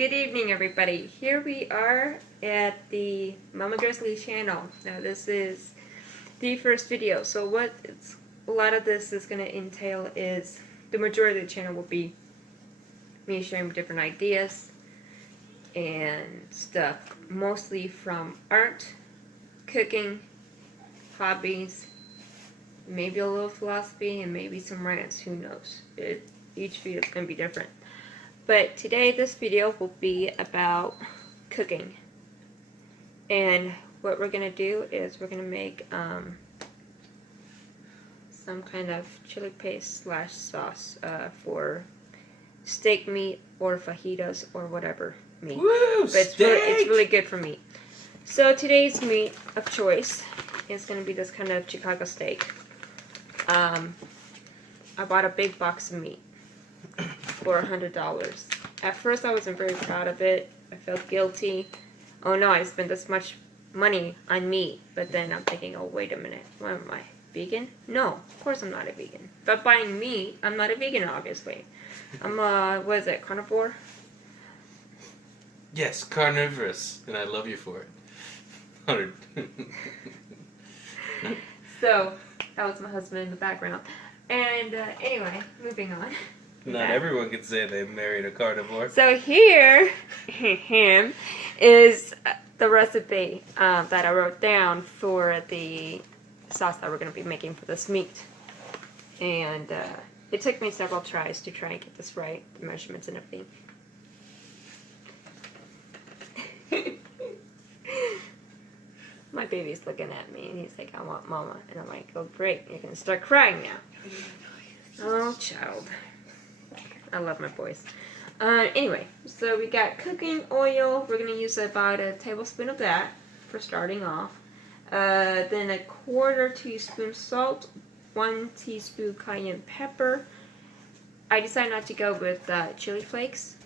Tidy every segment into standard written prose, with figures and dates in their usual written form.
Good evening, everybody. Here we are at the Mama Grizzly channel. Now, this is the first video. So what a lot of this is going to entail is the majority of the channel will be me sharing different ideas and stuff, mostly from art, cooking, hobbies, maybe a little philosophy, and maybe some rants. Who knows? Each video is going to be different. But today, this video will be about cooking. And what we're going to do is we're going to make some kind of chili paste / sauce for steak meat or fajitas or whatever meat. Woo, but it's really good for meat. So today's meat of choice is going to be this kind of Chicago steak. I bought a big box of meat for $100. At first I wasn't very proud of it. I felt guilty. Oh no, I spent this much money on meat. But then I'm thinking, oh wait a minute, what am I, vegan? No, of course I'm not a vegan. But buying meat, I'm not a vegan obviously. I'm what is it, carnivore? Yes, carnivorous, and I love you for it. So, that was my husband in the background. And anyway, moving on. Not everyone can say they married a carnivore. So here, him, is the recipe that I wrote down for the sauce that we're going to be making for this meat. And it took me several tries to try and get this right, the measurements and everything. My baby's looking at me and he's like, I want mama. And I'm like, oh great, you're going to start crying now. Oh, child. I love my boys. Anyway, so we got cooking oil. We're going to use about a tablespoon of that for starting off. Then a 1/4 teaspoon salt, 1 teaspoon cayenne pepper. I decided not to go with chili flakes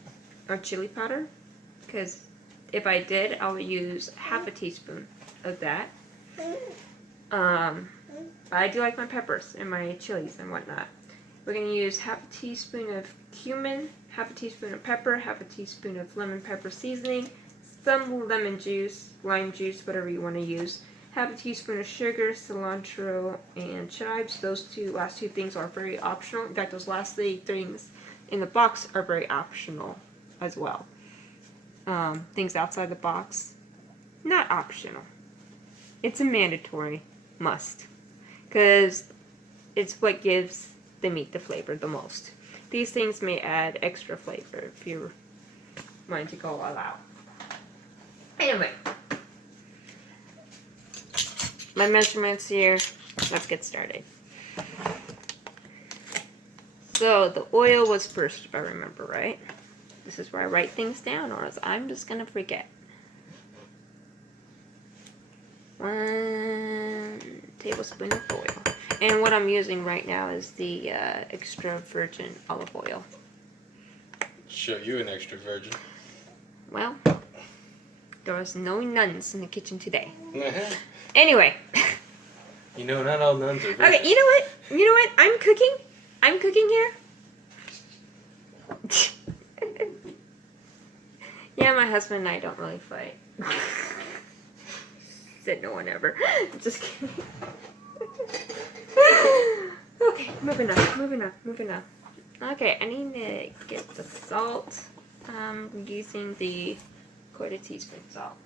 or chili powder because if I did, I would use 1/2 teaspoon of that. But I do like my peppers and my chilies and whatnot. We're going to use 1/2 teaspoon of cumin, 1/2 teaspoon of pepper, 1/2 teaspoon of lemon pepper seasoning, some lemon juice, lime juice, whatever you want to use, 1/2 teaspoon of sugar, cilantro, and chives. Those last two things are very optional. In fact, those last 3 things in the box are very optional as well. Things outside the box, not optional. It's a mandatory must because it's what gives the meat the flavor the most. These things may add extra flavor if you're wanting to go all out. Anyway, my measurements here. Let's get started. So the oil was first, if I remember right. This is where I write things down, or else I'm just gonna forget. 1 tablespoon of oil. And what I'm using right now is the extra virgin olive oil. Show you an extra virgin. Well, there was no nuns in the kitchen today. Anyway. You know, not all nuns are virgins. Okay, you know what? I'm cooking here. Yeah, my husband and I don't really fight. Said no one ever. Just kidding. Okay, moving on. Okay, I need to get the salt. I'm using the 1/4 teaspoon salt.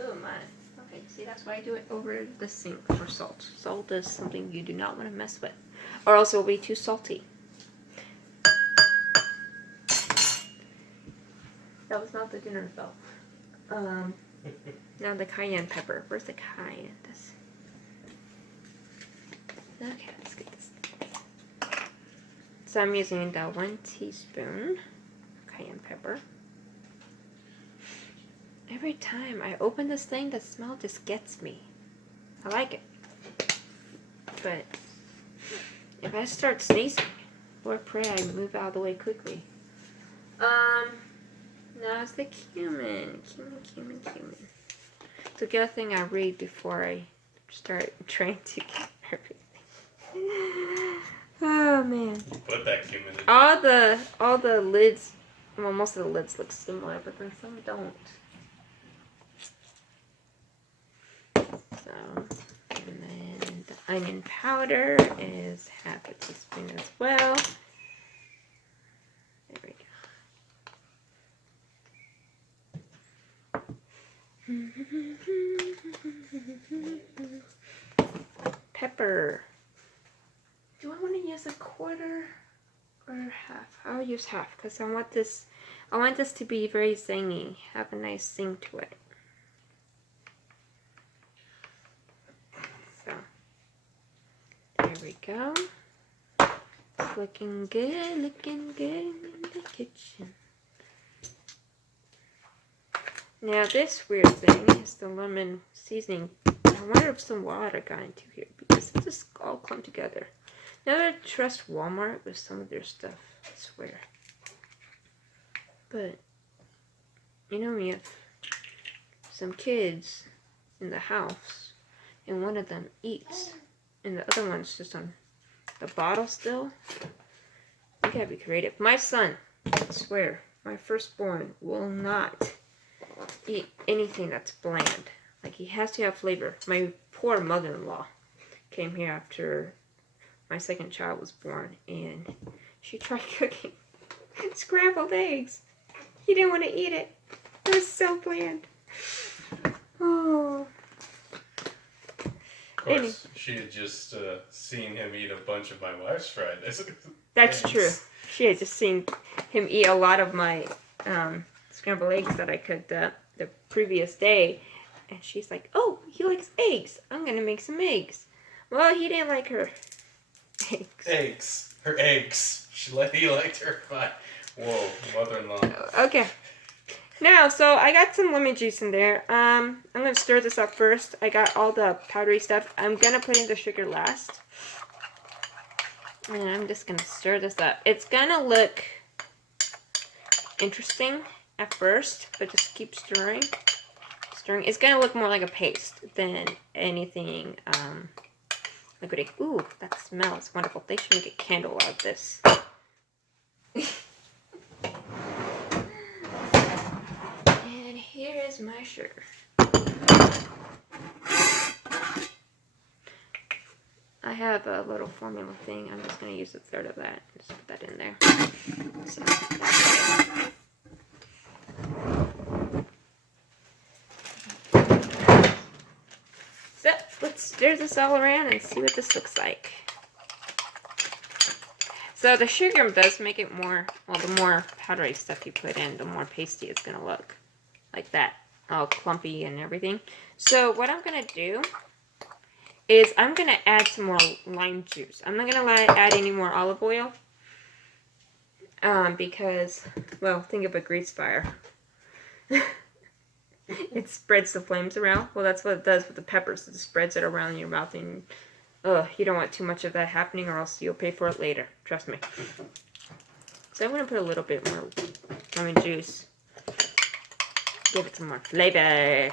Oh my. Okay, see, that's why I do it over the sink for salt. Salt is something you do not want to mess with, or else it will be too salty. That was not the dinner bell. Now the cayenne pepper. Where's the cayenne? Okay, let's get this. So I'm using the 1 teaspoon cayenne pepper. Every time I open this thing, the smell just gets me. I like it. But if I start sneezing, Lord pray I move out of the way quickly. Now it's the cumin. Cumin. It's a good thing I read before I start trying to get everything. Oh man. Put that cumin in. All the lids, well, most of the lids look similar, but then some don't. So, and then the onion powder is half a teaspoon as well. There we go. Pepper. Do I want to use a quarter or half? I'll use half because I want this to be very zingy. Have a nice zing to it. So there we go. It's looking good in the kitchen. Now this weird thing is the lemon seasoning. I wonder if some water got into here because it just all come together. Never trust Walmart with some of their stuff, I swear. But, you know, we have some kids in the house, and one of them eats, and the other one's just on the bottle still. You gotta be creative. My son, I swear, my firstborn, will not eat anything that's bland. Like, he has to have flavor. My poor mother-in-law came here after my second child was born, and she tried cooking scrambled eggs. He didn't want to eat it. It was so bland. Oh. Of course, she had just seen him eat a bunch of my wife's fried eggs. That's true. She had just seen him eat a lot of my scrambled eggs that I cooked the previous day, and she's like, "Oh, he likes eggs. I'm gonna make some eggs." Well, he didn't like her eggs. Eggs. Her eggs. He liked her fine. Whoa, mother-in-law. Okay. Now, so I got some lemon juice in there. I'm gonna stir this up first. I got all the powdery stuff. I'm gonna put in the sugar last. And I'm just gonna stir this up. It's gonna look interesting at first, but just keep stirring. It's gonna look more like a paste than anything liquidy. Ooh, that smells wonderful. They should make a candle out of this. And here is my sugar. I have a little formula thing. I'm just gonna use a third of that. Just put that in there. So that's so let's stir this all around and see what this looks like. So the sugar does make it more, well, the more powdery stuff you put in, the more pasty it's going to look. Like that. All clumpy and everything. So what I'm going to do is I'm going to add some more lime juice. I'm not going to add any more olive oil. Because, well, think of a grease fire. It spreads the flames around. Well, that's what it does with the peppers. It spreads it around your mouth, and you don't want too much of that happening, or else you'll pay for it later. Trust me. So I'm going to put a little bit more lemon juice. Give it some more flavor.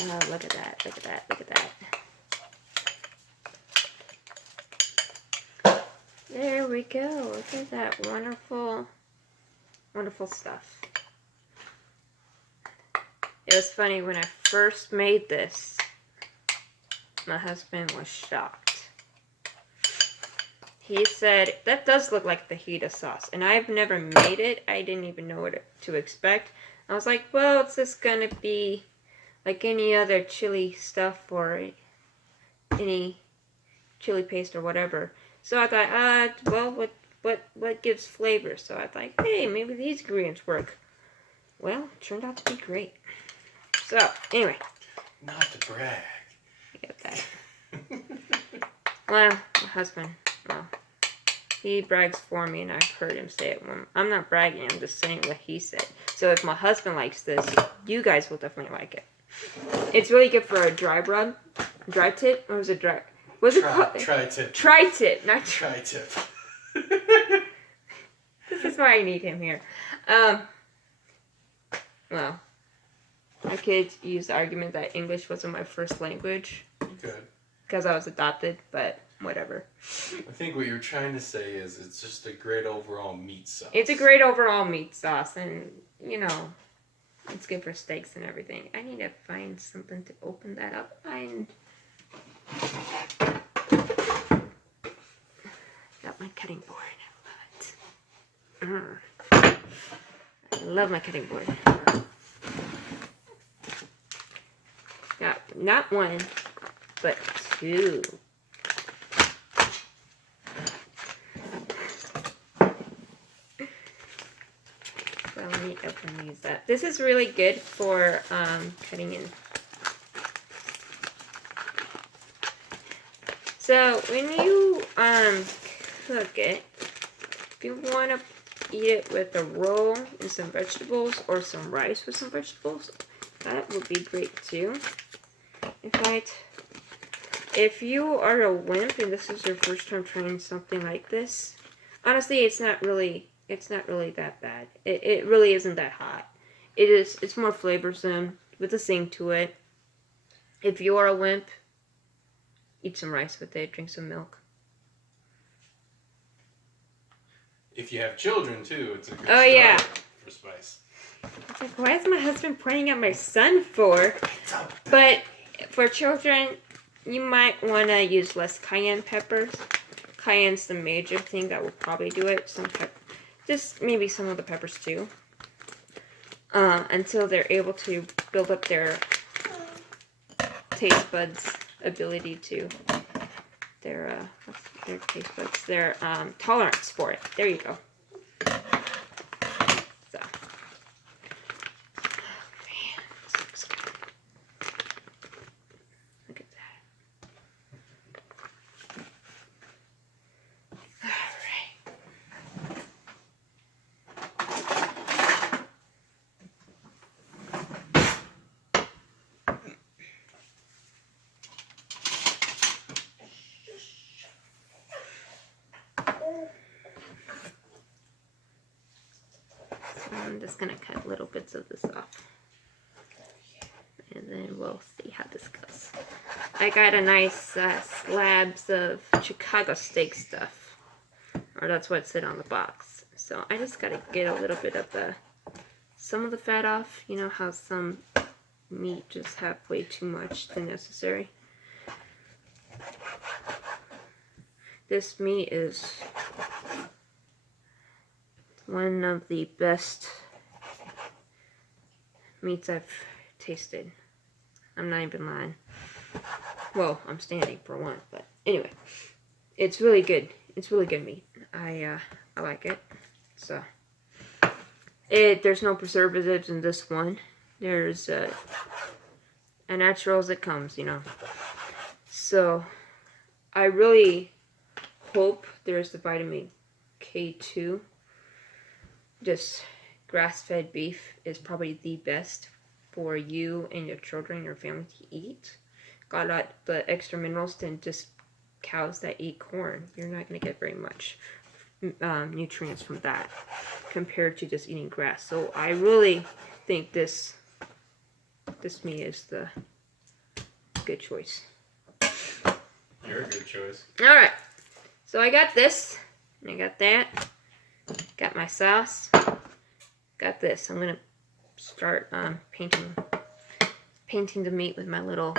Oh, look at that. Look at that. Look at that. There we go. Look at that wonderful, wonderful stuff. It was funny, when I first made this, my husband was shocked. He said, that does look like fajita sauce. And I've never made it. I didn't even know what to expect. I was like, well, it's just going to be like any other chili stuff or any chili paste or whatever. So I thought, well, what gives flavor? So I thought, hey, maybe these ingredients work. Well, it turned out to be great. So, anyway. Not to brag. I get that. Well, my husband, well, he brags for me, and I've heard him say it. Well, I'm not bragging, I'm just saying what he said. So if my husband likes this, you guys will definitely like it. It's really good for a dry rub. Dry tip? Or was it dry? Was it called? Tri-tip. Tri-tip, not Tri-tip. This is why I need him here. Well, my kids used the argument that English wasn't my first language. Good. Because I was adopted, but whatever. I think what you're trying to say is it's just a great overall meat sauce. It's a great overall meat sauce, and you know, it's good for steaks and everything. I need to find something to open that up. Got my cutting board, but I love my cutting board. Got not one, but two. So let me open these up. This is really good for cutting in. So when you cook it, if you want to eat it with a roll and some vegetables, or some rice with some vegetables, that would be great too. In fact, if you are a wimp and this is your first time trying something like this, honestly, it's not really that bad. It really isn't that hot. It's more flavorsome with a zing to it. If you are a wimp, eat some rice with it, drink some milk. If you have children too, it's a good yeah. start for spice. It's like, why is my husband pointing at my son for? But for children, you might want to use less cayenne peppers. Cayenne's the major thing that will probably do it. Just maybe some of the peppers too. Until they're able to build up their taste buds ability to their taste buds, their tolerance for it. There you go. So, oh man, this looks good. Look at that. All right. I'm just going to cut little bits of this off. And then we'll see how this goes. I got a nice slabs of Chicago steak stuff. Or that's what it said on the box. So I just got to get a little bit of some of the fat off. You know how some meat just have way too much than necessary. This meat is one of the best meats I've tasted. I'm not even lying. Well, I'm standing for one, but anyway, it's really good. It's really good meat. I like it. So there's no preservatives in this one. There's as natural as it comes, you know. So I really hope there's the vitamin K2. Just grass-fed beef is probably the best for you and your children, your family to eat. Got a lot the extra minerals than just cows that eat corn. You're not going to get very much nutrients from that compared to just eating grass. So I really think this meat is the good choice. You're a good choice. All right. So I got this. I got that. Got my sauce. Got this. I'm gonna start painting the meat with my little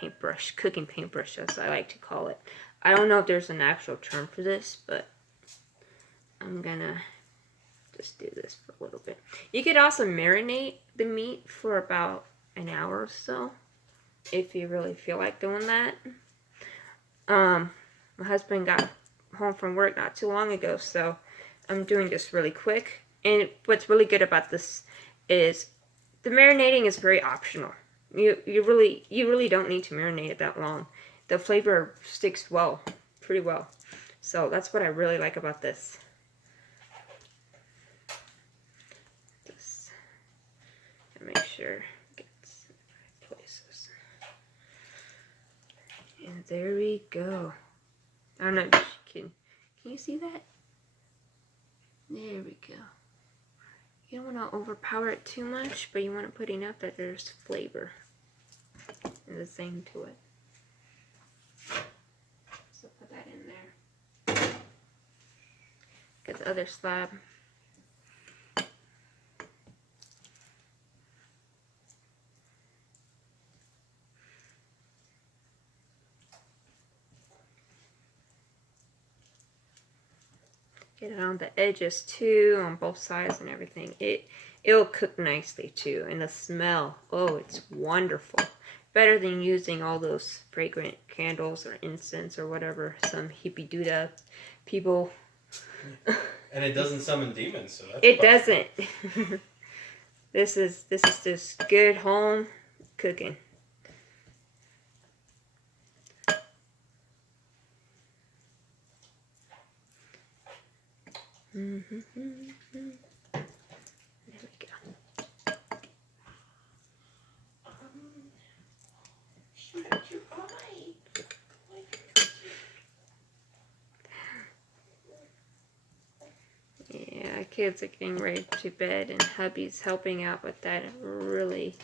paintbrush, cooking paintbrush, as I like to call it. I don't know if there's an actual term for this, but I'm gonna just do this for a little bit. You could also marinate the meat for about an hour or so, if you really feel like doing that. My husband got home from work not too long ago, so I'm doing this really quick. And what's really good about this is the marinating is very optional. You really don't need to marinate it that long. The flavor sticks pretty well. So that's what I really like about this. Just make sure it gets in the right places. And there we go. I don't know if you can you see that? There we go. You don't want to overpower it too much, but you want to put enough that there's flavor and the zing to it. So put that in there. Get the other slab. Get it on the edges too, on both sides and everything. It'll cook nicely too, and the smell, oh, it's wonderful. Better than using all those fragrant candles or incense or whatever some hippie doodah people. And it doesn't summon demons, so that's It doesn't. This is just good home cooking. There we go. Shoot out your eye. Yeah, kids are getting ready to bed, and hubby's helping out with that. It really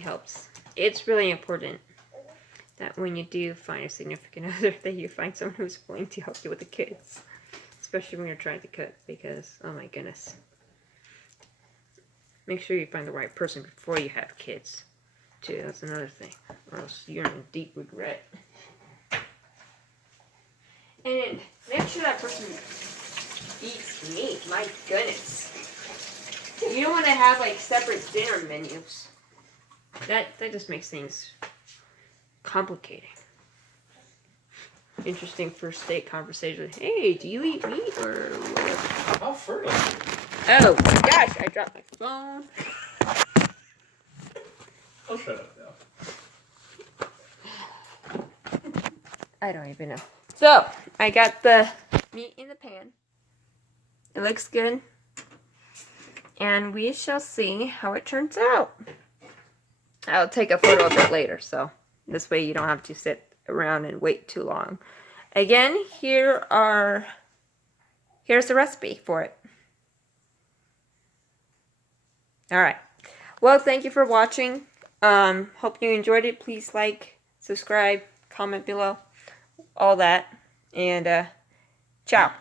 helps. It's really important that when you do find a significant other, that you find someone who's willing to help you with the kids. Especially when you're trying to cook, because, oh my goodness. Make sure you find the right person before you have kids, too. That's another thing. Or else you're in deep regret. And then make sure that person eats meat. My goodness. You don't want to have, like, separate dinner menus. That just makes things complicated. Interesting first date conversation. Hey, do you eat meat or whatever? How fertile. Oh my gosh, I dropped my phone. I'll shut up now. I don't even know. So, I got the meat in the pan. It looks good. And we shall see how it turns out. I'll take a photo of it later, so this way you don't have to sit around and wait too long. Again, here's the recipe for it. Alright. Well, thank you for watching. Hope you enjoyed it. Please like, subscribe, comment below, all that. And ciao.